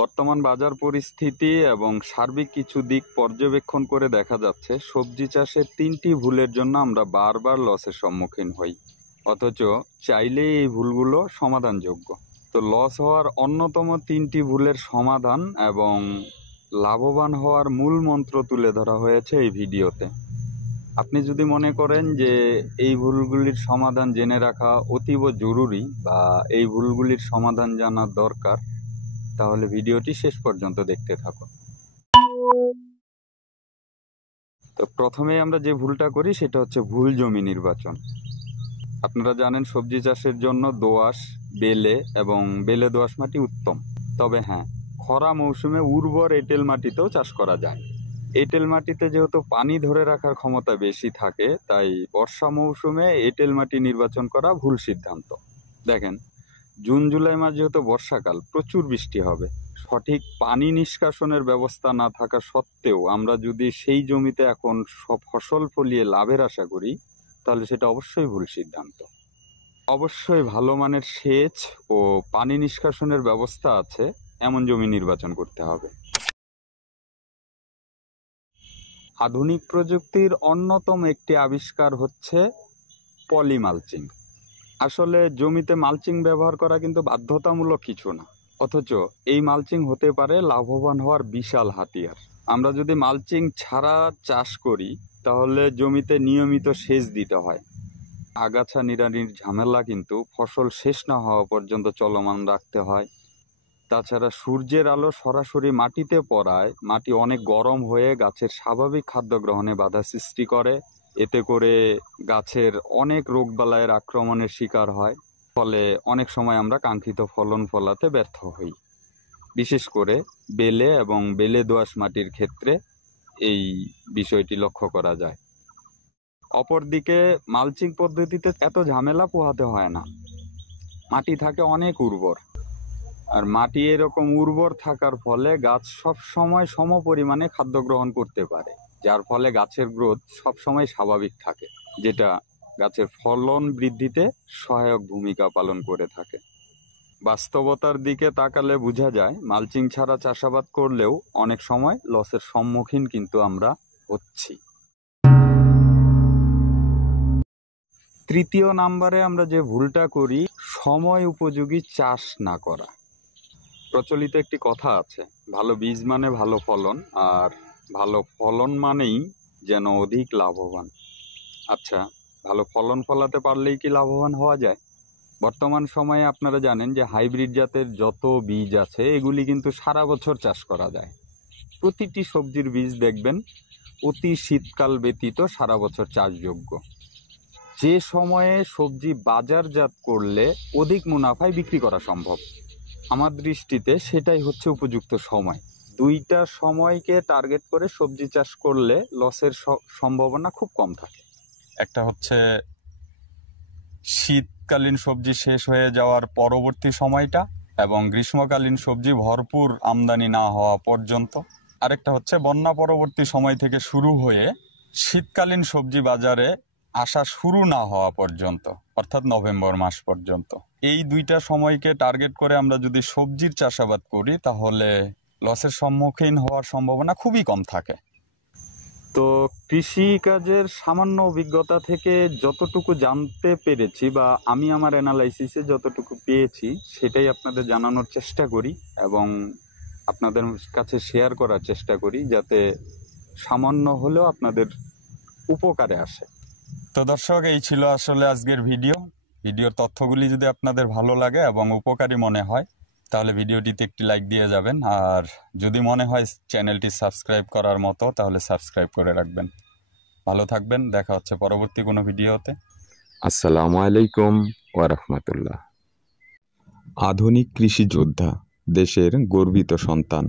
বর্তমান বাজার পরিস্থিতি এবং সার্বিক কিছু দিক পর্যবেক্ষণ করে দেখা যাচ্ছে সবজি চাষের 3টি ভুলের জন্য আমরা বারবার লসের সম্মুখীন হই, অথচ চাইলেই এই ভুলগুলো সমাধানযোগ্য। তো লস হওয়ার অন্যতম 3টি ভুলের সমাধান এবং লাভবান হওয়ার মূল মন্ত্র তুলে ধরা হয়েছে এই ভিডিওতে। আপনি যদি মনে করেন যে এই ভুলগুলির সমাধান জেনে রাখা অতীব জরুরি বা এই ভুলগুলির সমাধান জানার দরকার, তাহলে ভিডিওটি শেষ পর্যন্ত দেখতে থাকুন। তো প্রথমে আমরা যে ভুলটা করি সেটা হচ্ছে ভুল জমি নির্বাচন। আপনারা জানেন সবজি চাষের জন্য দোআঁশ, বেলে এবং বেলে দোআঁশ মাটি উত্তম। তবে হ্যাঁ, খরা মৌসুমে উর্বর এঁটেল মাটিতেও চাষ করা যায়। এঁটেল মাটিতে যেহেতু পানি ধরে রাখার ক্ষমতা বেশি থাকে, তাই বর্ষা মৌসুমে এঁটেল মাটি নির্বাচন করা ভুল সিদ্ধান্ত। দেখেন, জুন জুলাই মাস যেহেতু বর্ষাকাল, প্রচুর বৃষ্টি হবে। সঠিক পানি নিষ্কাশনের ব্যবস্থা না থাকা সত্ত্বেও আমরা যদি সেই জমিতে এখন সব ফসল ফলিয়ে লাভের আশা করি, তাহলে সেটা অবশ্যই ভুল সিদ্ধান্ত। অবশ্যই ভালো মানের সেচ ও পানি নিষ্কাশনের ব্যবস্থা আছে এমন জমি নির্বাচন করতে হবে। আধুনিক প্রযুক্তির অন্যতম একটি আবিষ্কার হচ্ছে পলিমালচিং। আসলে জমিতে মালচিং ব্যবহার করা কিন্তু বাধ্যতামূলক কিছু না, অথচ এই মালচিং হতে পারে লাভবান হওয়ার বিশাল হাতিয়ার। আমরা যদি মালচিং ছাড়া চাষ করি, তাহলে জমিতে নিয়মিত সেচ দিতে হয়। আগাছা নিড়ানির ঝামেলা কিন্তু ফসল শেষ না হওয়া পর্যন্ত চলমান রাখতে হয়। তাছাড়া সূর্যের আলো সরাসরি মাটিতে পড়ায় মাটি অনেক গরম হয়ে গাছের স্বাভাবিক খাদ্য গ্রহণে বাধা সৃষ্টি করে। এতে করে গাছের অনেক রোগবালাইয়ের আক্রমণের শিকার হয়, ফলে অনেক সময় আমরা কাঙ্ক্ষিত ফলন ফলাতে ব্যর্থ হই। বিশেষ করে বেলে এবং বেলে দোআঁশ মাটির ক্ষেত্রে এই বিষয়টি লক্ষ্য করা যায়। অপরদিকে মালচিং পদ্ধতিতে এত ঝামেলা পোহাতে হয় না, মাটি থাকে অনেক উর্বর। আর মাটি এরকম উর্বর থাকার ফলে গাছ সব সময় সম পরিমাণে খাদ্য গ্রহণ করতে পারে, যার ফলে গাছের গ্রোথ সব সময় স্বাভাবিক থাকে, যেটা গাছের ফলন বৃদ্ধিতে সহায়ক ভূমিকা পালন করে থাকে। বাস্তবতার দিকে তাকালে বোঝা যায় মালচিং ছাড়া চাষাবাদ করলেও অনেক সময় লসের সম্মুখীন কিন্তু আমরা হচ্ছি। তৃতীয় নাম্বারে আমরা যে ভুলটা করি, সময় উপযোগী চাষ না করা। প্রচলিত একটি কথা আছে, ভালো বীজ মানে ভালো ফলন, আর ভালো ফলন মানেই যেন অধিক লাভবান। আচ্ছা, ভালো ফলন ফলাতে পারলেই কি লাভবান হওয়া যায়? বর্তমান সময়ে আপনারা জানেন যে হাইব্রিড জাতের যত বীজ আছে এগুলি কিন্তু সারা বছর চাষ করা যায়। প্রতিটি সবজির বীজ দেখবেন অতি শীতকাল ব্যতীত সারা বছর চাষযোগ্য। যে সময়ে সবজি বাজারজাত করলে অধিক মুনাফায় বিক্রি করা সম্ভব, আমার দৃষ্টিতে সেটাই হচ্ছে উপযুক্ত সময়। দুইটা সময়কে টার্গেট করে সবজি চাষ করলে লসের সম্ভাবনা খুব কম থাকে। একটা হচ্ছে শীতকালীন সবজি শেষ হয়ে যাওয়ার পরবর্তী সময়টা, এবং গ্রীষ্মকালীন সবজি ভরপুর আমদানি না হওয়া পর্যন্ত। আরেকটা হচ্ছে বন্যা পরবর্তী সময় থেকে শুরু হয়ে শীতকালীন সবজি বাজারে আসা শুরু না হওয়া পর্যন্ত, অর্থাৎ নভেম্বর মাস পর্যন্ত। এই দুইটা সময়কে টার্গেট করে আমরা যদি সবজির চাষাবাদ করি, তাহলে লসের সম্মুখীন হওয়ার সম্ভাবনা খুবই কম থাকে। তো কৃষি কাজের সামান্য অভিজ্ঞতা থেকে যতটুকু জানতে পেরেছি বা আমি আমার অ্যানালাইসিসে যতটুকু পেয়েছি, সেটাই আপনাদের জানানোর চেষ্টা করি এবং আপনাদের কাছে শেয়ার করার চেষ্টা করি, যাতে সামান্য হলেও আপনাদের উপকারে আসে। তো দর্শক, এই ছিল আসলে আজকের ভিডিওর তথ্যগুলি যদি আপনাদের ভালো লাগে এবং উপকারী মনে হয়, তাহলে ভিডিওটিতে একটি লাইক দিয়ে যাবেন। আর যদি মনে হয় চ্যানেলটি সাবস্ক্রাইব করার মতো, তাহলে সাবস্ক্রাইব করে রাখবেন। ভালো থাকবেন, দেখা হচ্ছে পরবর্তী কোনো ভিডিওতে। আসসালামু আলাইকুম ওয়া রাহমাতুল্লাহ। আধুনিক কৃষি যোদ্ধা, দেশের গর্বিত সন্তান।